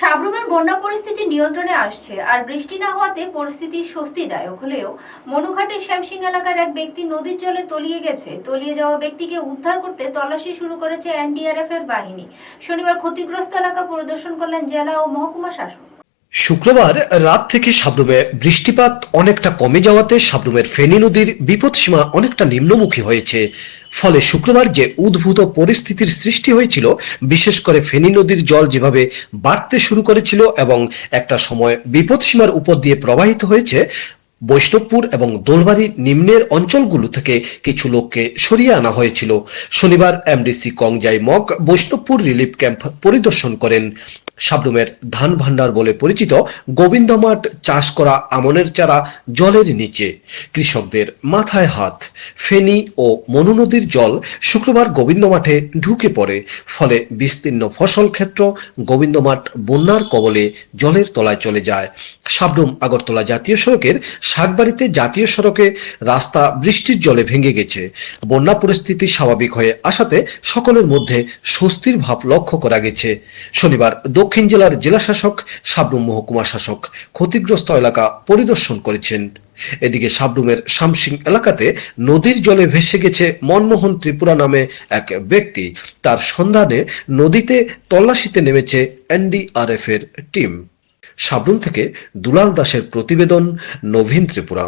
সাবরুমের বন্যা পরিস্থিতি নিয়ন্ত্রণে আসছে, আর বৃষ্টি না হওয়াতে পরিস্থিতি স্বস্তিদায়ক। হলেও মনুঘাটের শ্যামসিং এলাকার এক ব্যক্তি নদীর জলে তলিয়ে গেছে। তলিয়ে যাওয়া ব্যক্তিকে উদ্ধার করতে তল্লাশি শুরু করেছে এনডিআরএফ এর বাহিনী। শনিবার ক্ষতিগ্রস্ত এলাকা পরিদর্শন করলেন জেলা ও মহকুমা শাসক। শুক্রবার রাত থেকে সাবরুমে বৃষ্টিপাত অনেকটা কমে যাওয়াতে সাবরুমের ফেনী নদীর বিপদসীমা অনেকটা নিম্নমুখী হয়েছে। ফলে শুক্রবার যে উদ্ভূত পরিস্থিতির সৃষ্টি হয়েছিল, বিশেষ করে ফেনী নদীর জল যেভাবে বাড়তে শুরু করেছিল এবং একটা সময় বিপদসীমার উপর দিয়ে প্রবাহিত হয়েছে, বৈষ্ণবপুর এবং দোলবাড়ি নিম্নের অঞ্চলগুলো থেকে কিছু লোককে সরিয়ে আনা হয়েছিল। শনিবার MDC Kongjai Mog Baishnabpur relief camp পরিদর্শন করেন। সাবরুমের ধান ভান্ডার বলে পরিচিত গোবিন্দমাঠ চাষ করা আমনের চারা জলের নিচে। কৃষকদের মাথায় হাত। ফেনী ও মনু নদীর জল শুক্রবার গোবিন্দমাঠে ঢুকে পড়ে। ফলে বিস্তীর্ণ ফসল ক্ষেত্র গোবিন্দমাঠ বন্যার কবলে জলের তলায় চলে যায়। সাবরুম আগরতলা জাতীয় সড়কের শাকবাড়িতে জাতীয় সড়কে রাস্তা বৃষ্টির জলে ভেঙে গেছে। বন্যা পরিস্থিতি স্বাভাবিক হয়ে আসাতে সকলের মধ্যে স্বস্তির ভাব লক্ষ্য করা গেছে। শনিবার দক্ষিণ জেলার জেলাশাসক, সাবরুম মহকুমা শাসক ক্ষতিগ্রস্ত এলাকা পরিদর্শন করেছেন। এদিকে সাবরুমের শামসিং এলাকাতে নদীর জলে ভেসে গেছে মনমোহন ত্রিপুরা নামে এক ব্যক্তি। তার সন্ধানে নদীতে তল্লাশিতে নেমেছে এনডিআরএফ এর টিম। সাবরুম থেকে দুলাল দাসের প্রতিবেদন নভীন ত্রিপুরা।